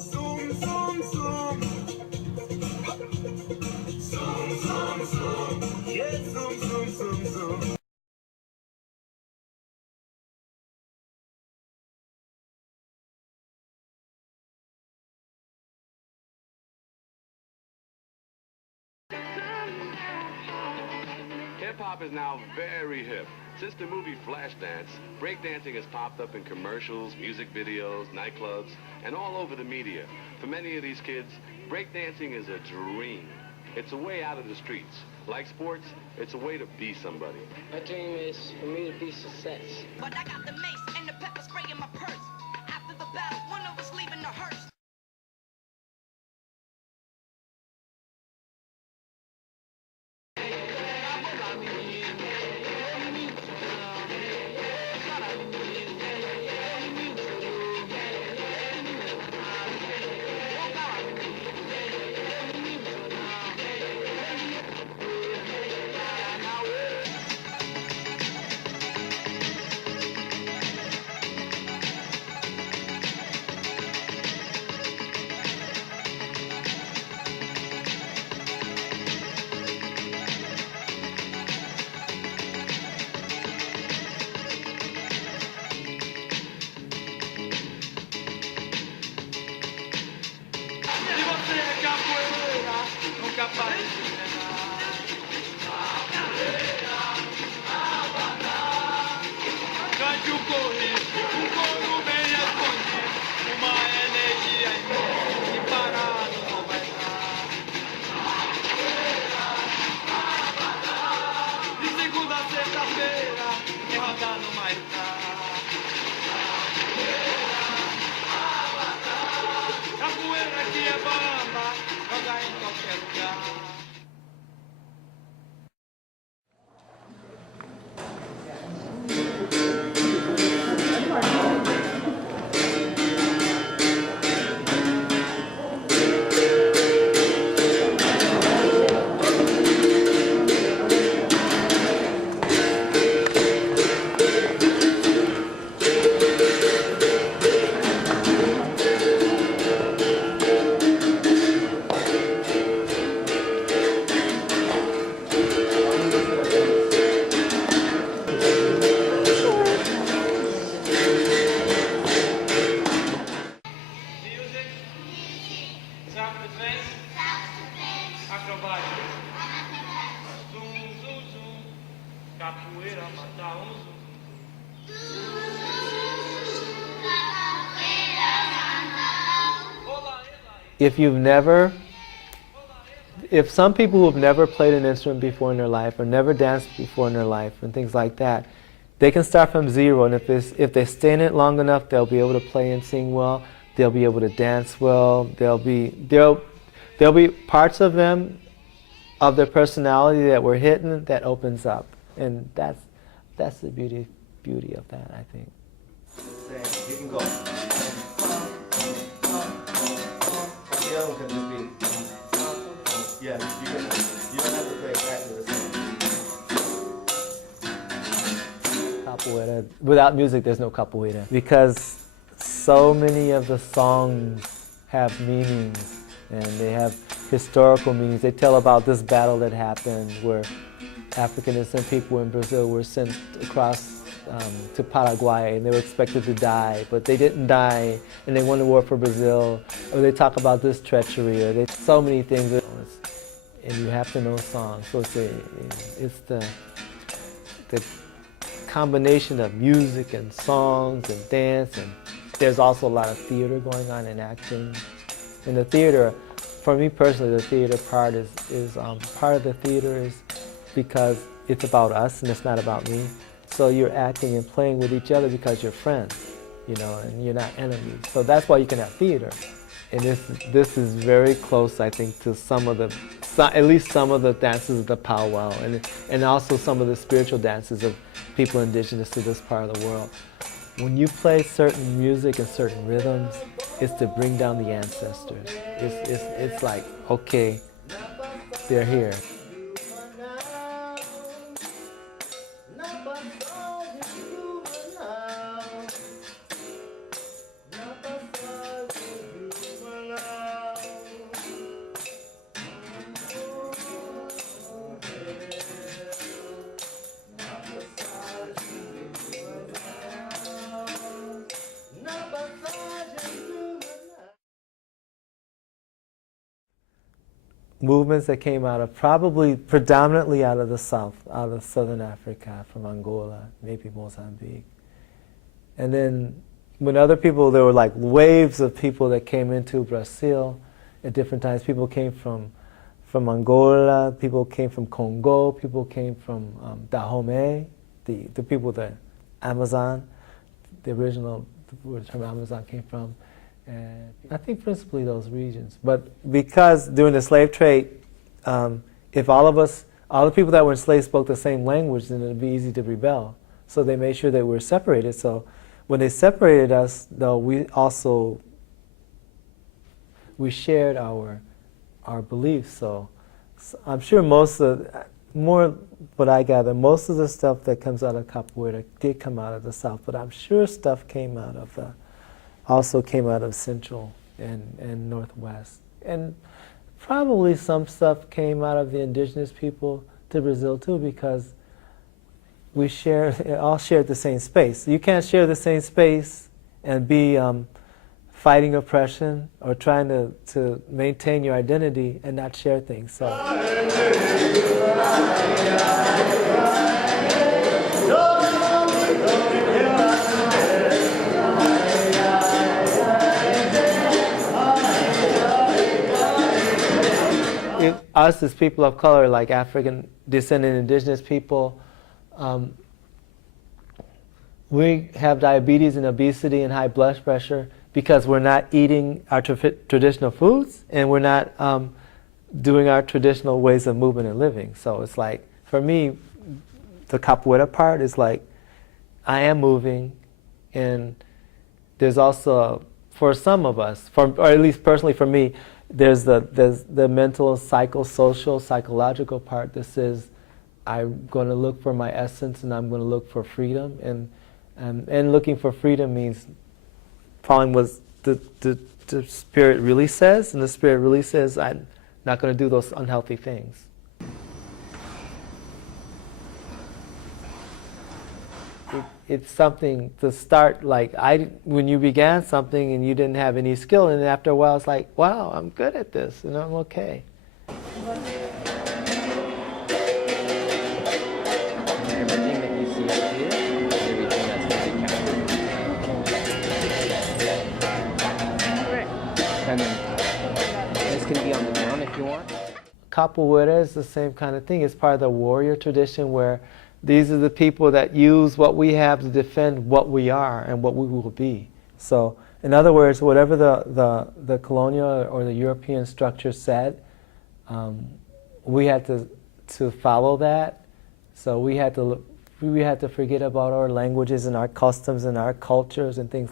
Zoom, zoom, zoom. Zoom, zoom, zoom. Yeah, zoom, zoom, zoom, zoom. Hip-hop is now very hip. Since the movie Flashdance, breakdancing has popped up in commercials, music videos, nightclubs, and all over the media. For many of these kids, breakdancing is a dream. It's a way out of the streets. Like sports, it's a way to be somebody. My dream is for me to be success. But I got the mace and the pepper spray in my purse. After the battle, one of us leaving the hearse. If you've never, if some people who have never played an instrument before in their life or never danced before in their life and things like that, they can start from zero, and if they stay in it long enough, they'll be able to play and sing well, they'll be able to dance well, there'll be parts of them, of their personality that were hidden that opens up, and that's the beauty of that, I think. You can go. The other one can just be. Yeah, you don't have to play exactly the same. Capoeira. Without music, there's no capoeira, because so many of the songs have meanings, and they have historical meanings. They tell about this battle that happened where African descent people in Brazil were sent across to Paraguay, and they were expected to die, but they didn't die, and they won the war for Brazil. Or they talk about this treachery, or so many things, and you have to know songs. So it's the combination of music and songs and dance, and there's also a lot of theater going on and acting. And the theater, for me personally, the theater part is part of the theater is because it's about us and it's not about me. So you're acting and playing with each other because you're friends, you know, and you're not enemies. So that's why you can have theater. And this is very close, I think, to at least some of the dances of the powwow, and also some of the spiritual dances of people indigenous to this part of the world. When you play certain music and certain rhythms, it's to bring down the ancestors. It's like, okay, they're here. movements that came out of probably predominantly out of the south, out of southern Africa, from Angola, maybe Mozambique. And then when other people, there were like waves of people that came into Brazil at different times. People came from Angola, people came from Congo, people came from Dahomey, the people that Amazon, the original where the term Amazon came from. And I think principally those regions. But because during the slave trade, if all the people that were enslaved spoke the same language, then it would be easy to rebel. So they made sure that we were separated. So when they separated us, though, we shared our beliefs. So I'm sure what I gather, most of the stuff that comes out of Capoeira did come out of the South, but I'm sure stuff also came out of Central and Northwest. And probably some stuff came out of the indigenous people to Brazil too, because we all shared the same space. You can't share the same space and be fighting oppression or trying to maintain your identity and not share things. So. Us as people of color, like African descendant indigenous people, we have diabetes and obesity and high blood pressure because we're not eating our traditional foods and we're not doing our traditional ways of movement and living. So it's like, for me, the capoeira part is like, I am moving, and there's also, for some of us, or at least personally for me, there's the mental, psychosocial, psychological part that says I'm going to look for my essence and I'm going to look for freedom. And looking for freedom means following what the Spirit really says, and the Spirit really says I'm not going to do those unhealthy things. It's something to start, like when you began something and you didn't have any skill, and after a while it's like, wow, I'm good at this and I'm okay. Everything that you see up here is everything that's going to be captured. And this can be on the ground if you want. Capoeira is the same kind of thing. It's part of the warrior tradition where these are the people that use what we have to defend what we are and what we will be. So, in other words, whatever the colonial or the European structure said, we had to follow that. So we had to forget about our languages and our customs and our cultures and things